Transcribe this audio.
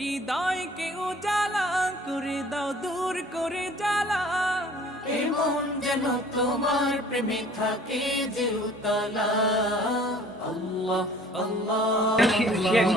হৃদয়কে উজালা করে দাও, দূর করে জ্বালা। এমন যেন তোমার প্রেমে থাকে যে উতলা। আল্লাহ আল্লাহ আল্লাহ